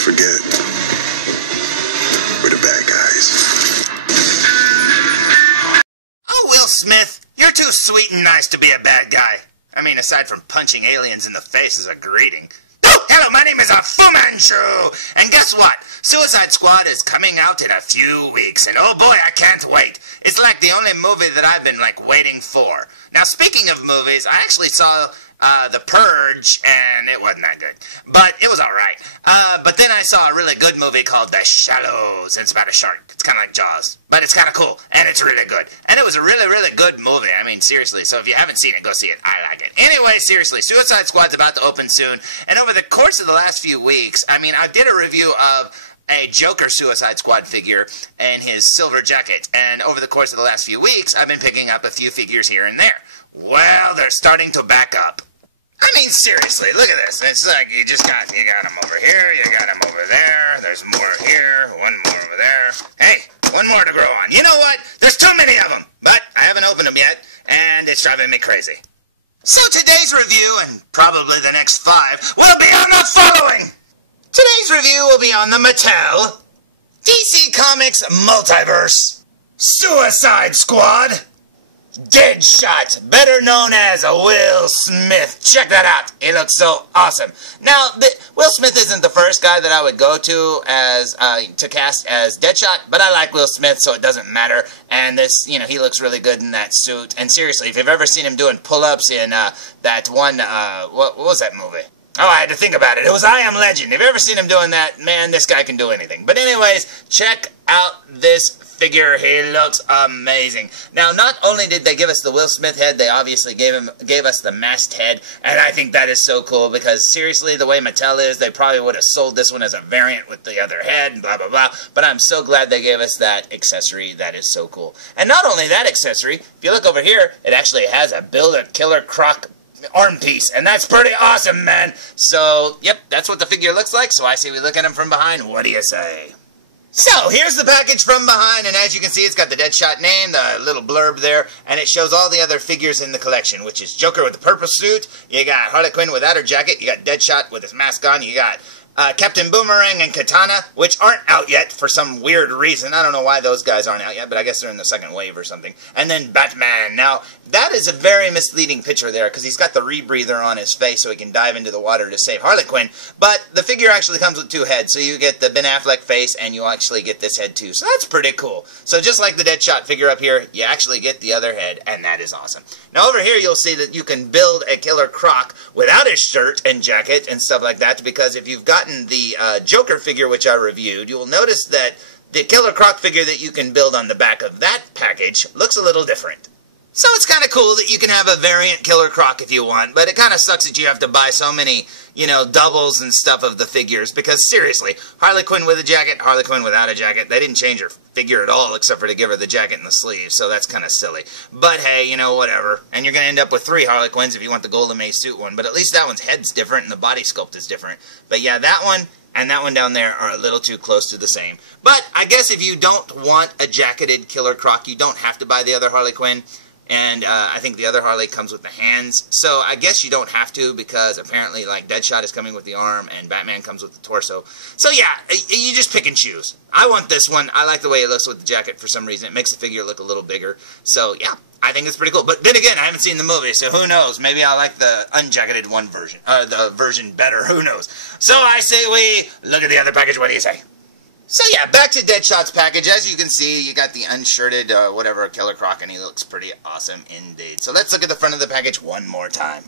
don't forget, we're the bad guys. Oh, Will Smith, you're too sweet and nice to be a bad guy. I mean, aside from punching aliens in the face as a greeting. Oh, hello, my name is Fu Manchu, and guess what? Suicide Squad is coming out in a few weeks, and oh boy, I can't wait. It's like the only movie that I've been, waiting for. Now, speaking of movies, I actually saw The Purge, and it wasn't that good. But it was alright. But then I saw a really good movie called The Shallows, and it's about a shark. It's kind of like Jaws. But it's kind of cool, and it's really good. And it was a really, really good movie. I mean, seriously. So if you haven't seen it, go see it. I like it. Anyway, seriously, Suicide Squad's about to open soon. And over the course of the last few weeks, I mean, I did a review of a Joker Suicide Squad figure and his silver jacket. And over the course of the last few weeks, I've been picking up a few figures here and there. Well, they're starting to back up. I mean, seriously, look at this. It's like you got them over here, you got them over there, there's more here, one more over there. Hey, one more to grow on. You know what? There's too many of them, but I haven't opened them yet, and it's driving me crazy. So today's review, and probably the next 5, will be on the following. Today's review will be on the Mattel DC Comics Multiverse Suicide Squad Deadshot, better known as Will Smith. Check that out. He looks so awesome. Now, Will Smith isn't the first guy that I would go to as to cast as Deadshot, but I like Will Smith, so it doesn't matter. And this, he looks really good in that suit. And seriously, if you've ever seen him doing pull-ups in that one, what was that movie? Oh, I had to think about it. It was I Am Legend. If you've ever seen him doing that, man, this guy can do anything. But anyways, check out this figure. He looks amazing. Now, not only did they give us the Will Smith head, they obviously gave us the masked head, and I think that is so cool because seriously, the way Mattel is, they probably would have sold this one as a variant with the other head and blah blah blah. But I'm so glad they gave us that accessory. That is so cool. And not only that accessory, if you look over here, it actually has a Build-A-Killer Croc arm piece, and that's pretty awesome, man. So, yep, that's what the figure looks like. So I say we look at him from behind. What do you say? So, here's the package from behind, and as you can see, it's got the Deadshot name, the little blurb there, and it shows all the other figures in the collection, which is Joker with the purple suit, you got Harley Quinn without her jacket, you got Deadshot with his mask on, you got Captain Boomerang and Katana, which aren't out yet for some weird reason. I don't know why those guys aren't out yet, but I guess they're in the second wave or something. And then Batman. Now, that is a very misleading picture there, because he's got the rebreather on his face so he can dive into the water to save Harley Quinn. But the figure actually comes with 2 heads, so you get the Ben Affleck face, and you actually get this head too. So that's pretty cool. So just like the Deadshot figure up here, you actually get the other head, and that is awesome. Now over here, you'll see that you can build a Killer Croc without his shirt and jacket and stuff like that, because if you've gotten the Joker figure, which I reviewed, you will notice that the Killer Croc figure that you can build on the back of that package looks a little different. So it's kind of cool that you can have a variant Killer Croc if you want, but it kind of sucks that you have to buy so many, doubles and stuff of the figures, because seriously, Harley Quinn with a jacket, Harley Quinn without a jacket, they didn't change her figure at all except for to give her the jacket and the sleeves, so that's kind of silly. But hey, whatever. And you're going to end up with 3 Harley Quinns if you want the Golden Maze suit one, but at least that one's head's different and the body sculpt is different. But yeah, that one and that one down there are a little too close to the same. But I guess if you don't want a jacketed Killer Croc, you don't have to buy the other Harley Quinn. And I think the other Harley comes with the hands. So I guess you don't have to, because apparently Deadshot is coming with the arm and Batman comes with the torso. So yeah, you just pick and choose. I want this one. I like the way it looks with the jacket for some reason. It makes the figure look a little bigger. So yeah, I think it's pretty cool. But then again, I haven't seen the movie, so who knows? Maybe I like the unjacketed one version. The version better. Who knows? So I say we look at the other package. What do you say? So yeah, back to Deadshot's package. As you can see, you got the unshirted, whatever, Killer Croc, and he looks pretty awesome indeed. So let's look at the front of the package one more time.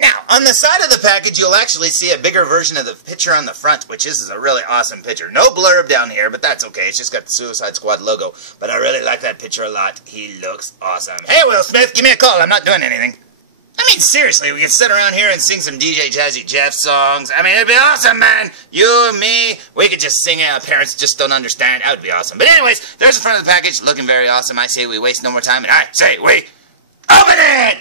Now, on the side of the package, you'll actually see a bigger version of the picture on the front, which is a really awesome picture. No blurb down here, but that's okay. It's just got the Suicide Squad logo. But I really like that picture a lot. He looks awesome. Hey, Will Smith, give me a call. I'm not doing anything. I mean, seriously, we can sit around here and sing some DJ Jazzy Jeff songs. I mean, it'd be awesome, man. You and me, we could just sing it. Parents just don't understand. That would be awesome. But anyways, there's the front of the package, looking very awesome. I say we waste no more time, and I say we open it!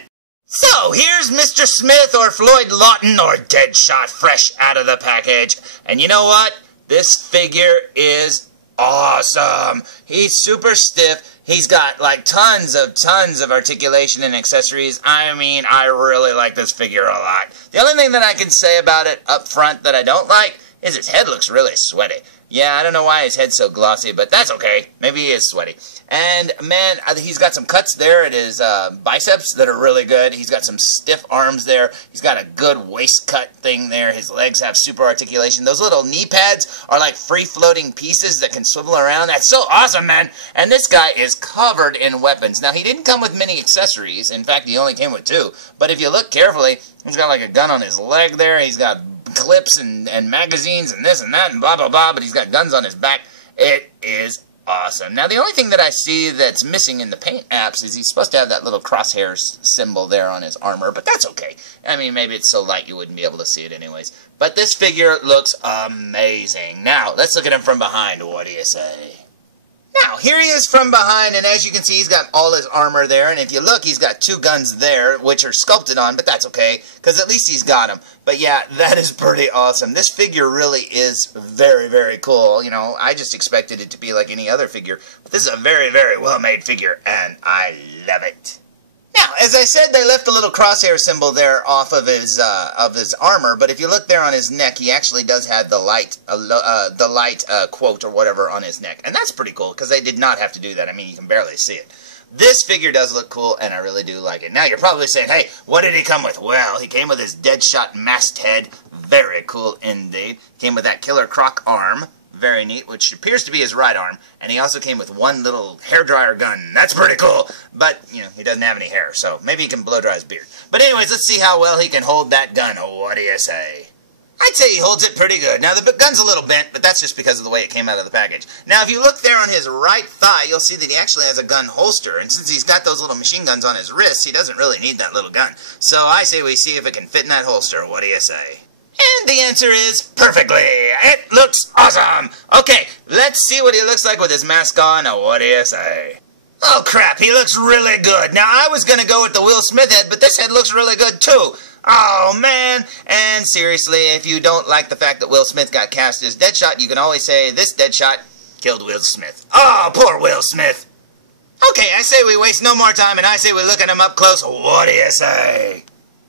So, here's Mr. Smith or Floyd Lawton or Deadshot fresh out of the package. And you know what? This figure is awesome. He's super stiff. He's got tons of articulation and accessories. I mean, I really like this figure a lot. The only thing that I can say about it up front that I don't like is his head looks really sweaty. Yeah, I don't know why his head's so glossy, but that's okay. Maybe he is sweaty. And, man, he's got some cuts there at his biceps that are really good. He's got some stiff arms there. He's got a good waist cut thing there. His legs have super articulation. Those little knee pads are like free-floating pieces that can swivel around. That's so awesome, man. And this guy is covered in weapons. Now, he didn't come with many accessories. In fact, he only came with 2. But if you look carefully, he's got like a gun on his leg there. He's got clips and magazines and this and that and blah, blah, blah. But he's got guns on his back. It is awesome. Now, the only thing that I see that's missing in the paint apps is he's supposed to have that little crosshairs symbol there on his armor, but that's okay. I mean, maybe it's so light you wouldn't be able to see it anyways. But this figure looks amazing. Now, let's look at him from behind. What do you say? Now, here he is from behind, and as you can see, he's got all his armor there, and if you look, he's got 2 guns there, which are sculpted on, but that's okay, because at least he's got them. But yeah, that is pretty awesome. This figure really is very, very cool. You know, I just expected it to be like any other figure, but this is a very, very well-made figure, and I love it. Now, as I said, they left a little crosshair symbol there off of his armor, but if you look there on his neck, he actually does have the light quote or whatever on his neck, and that's pretty cool because they did not have to do that. I mean, you can barely see it. This figure does look cool, and I really do like it. Now, you're probably saying, hey, what did he come with? Well, he came with his Deadshot masked head. Very cool indeed. Came with that killer Croc arm. Very neat, which appears to be his right arm, and he also came with 1 little hairdryer gun. That's pretty cool, but, you know, he doesn't have any hair, so maybe he can blow-dry his beard. But anyways, let's see how well he can hold that gun. What do you say? I'd say he holds it pretty good. Now, the gun's a little bent, but that's just because of the way it came out of the package. Now, if you look there on his right thigh, you'll see that he actually has a gun holster, and since he's got those little machine guns on his wrists, he doesn't really need that little gun. So I say we see if it can fit in that holster. What do you say? And the answer is perfectly. It looks awesome. Okay, let's see what he looks like with his mask on. What do you say? Oh, crap, he looks really good. Now, I was going to go with the Will Smith head, but this head looks really good, too. Oh, man. And seriously, if you don't like the fact that Will Smith got cast as Deadshot, you can always say this Deadshot killed Will Smith. Oh, poor Will Smith. Okay, I say we waste no more time, and I say we look at him up close. What do you say?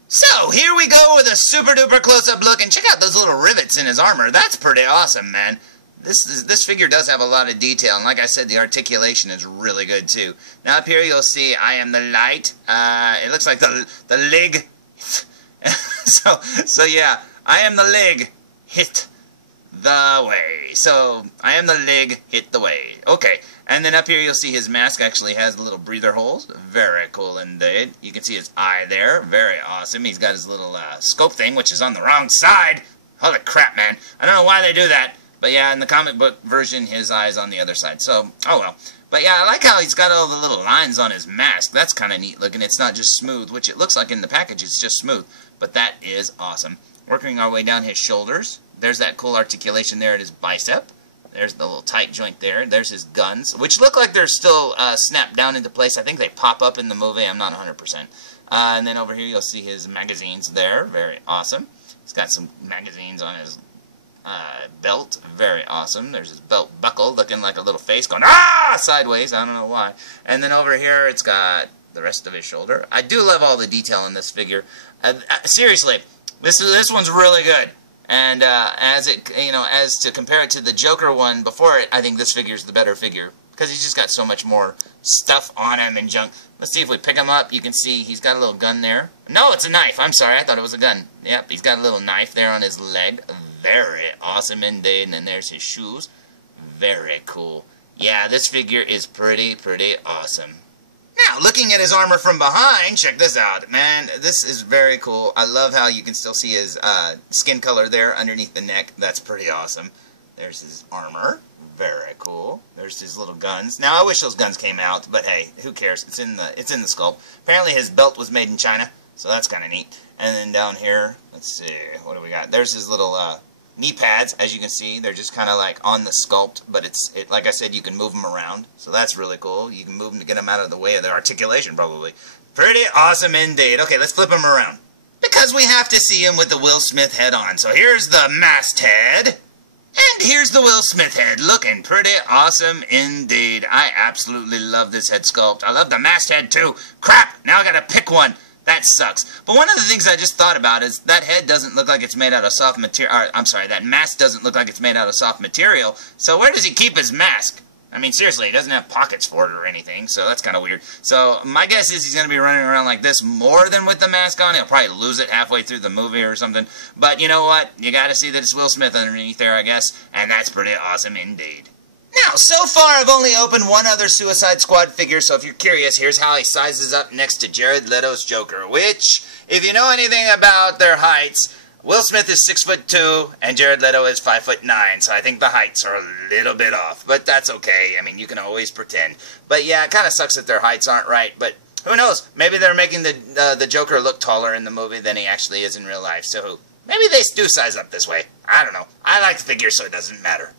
So, here we go with a super-duper close-up look, and check out those little rivets in his armor. That's pretty awesome, man. This figure does have a lot of detail, and like I said, the articulation is really good, too. Now, up here you'll see, I am the light. It looks like the leg. so yeah, I am the leg. Hit the way. So, I am the leg. Hit the way. Okay. And then up here you'll see his mask actually has the little breather holes. Very cool indeed. You can see his eye there. Very awesome. He's got his little scope thing, which is on the wrong side. Holy crap, man. I don't know why they do that. But yeah, in the comic book version, his eye's on the other side. So, oh well. But yeah, I like how he's got all the little lines on his mask. That's kind of neat looking. It's not just smooth, which it looks like in the package. It's just smooth. But that is awesome. Working our way down his shoulders. There's that cool articulation there at his bicep. There's the little tight joint there. There's his guns, which look like they're still snapped down into place. I think they pop up in the movie. I'm not 100%. And then over here you'll see his magazines there. Very awesome. He's got some magazines on his belt. Very awesome. There's his belt buckle looking like a little face going, ah, sideways. I don't know why. And then over here it's got the rest of his shoulder. I do love all the detail in this figure. Seriously, this one's really good. And as to compare it to the Joker one before it, I think this figure is the better figure because he's just got so much more stuff on him and junk. Let's see if we pick him up. You can see he's got a little gun there. No, it's a knife. I'm sorry, I thought it was a gun. Yep, he's got a little knife there on his leg. Very awesome indeed. And then there's his shoes. Very cool. Yeah, this figure is pretty awesome. Now, looking at his armor from behind, check this out. Man, this is very cool. I love how you can still see his skin color there underneath the neck. That's pretty awesome. There's his armor. Very cool. There's his little guns. Now, I wish those guns came out, but hey, who cares? It's in the sculpt. Apparently, his belt was made in China, so that's kind of neat. And then down here, let's see, what do we got? There's his little knee pads. As you can see, they're just kind of like on the sculpt, but like I said, you can move them around, so that's really cool. You can move them to get them out of the way of the articulation, probably. Pretty awesome indeed. Okay, let's flip him around. Because we have to see him with the Will Smith head on. So here's the masked head. And here's the Will Smith head, looking pretty awesome indeed. I absolutely love this head sculpt. I love the masked head too. Crap, now I gotta pick one. That sucks. But one of the things I just thought about is that head doesn't look like it's made out of soft material. I'm sorry, that mask doesn't look like it's made out of soft material. So where does he keep his mask? I mean, seriously, he doesn't have pockets for it or anything, so that's kind of weird. So my guess is he's going to be running around like this more than with the mask on. He'll probably lose it halfway through the movie or something. But you know what? You got to see that it's Will Smith underneath there, I guess. And that's pretty awesome indeed. Now, so far I've only opened one other Suicide Squad figure, so if you're curious, here's how he sizes up next to Jared Leto's Joker, which, if you know anything about their heights, Will Smith is 6'2", and Jared Leto is 5'9", so I think the heights are a little bit off, but that's okay. I mean, you can always pretend. But yeah, it kind of sucks that their heights aren't right, but who knows? Maybe they're making the Joker look taller in the movie than he actually is in real life, so maybe they do size up this way. I don't know. I like the figure, so it doesn't matter.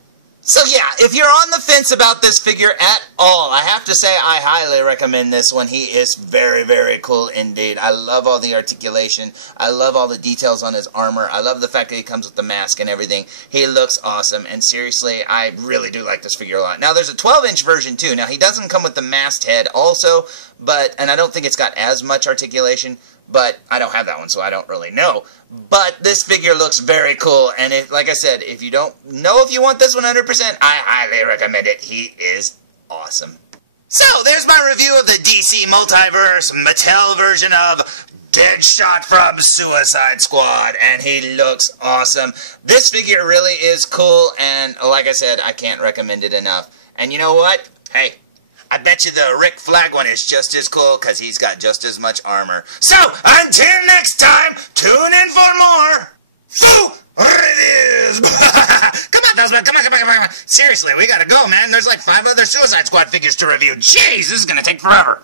So yeah, if you're on the fence about this figure at all, I have to say I highly recommend this one. He is very, very cool indeed. I love all the articulation. I love all the details on his armor. I love the fact that he comes with the mask and everything. He looks awesome, and seriously, I really do like this figure a lot. Now, there's a 12-inch version too. Now, he doesn't come with the masked head also, and I don't think it's got as much articulation, but I don't have that one, so I don't really know. But this figure looks very cool, and like I said, if you don't know if you want this 100%, I highly recommend it. He is awesome. So, there's my review of the DC Multiverse Mattel version of Deadshot from Suicide Squad, and he looks awesome. This figure really is cool, and like I said, I can't recommend it enough. And you know what? Hey, I bet you the Rick Flag one is just as cool because he's got just as much armor. So, until next time, tune in for more reviews. Come on, felzbug, come on. Seriously, we gotta go, man. There's like 5 other Suicide Squad figures to review. Jeez, this is gonna take forever.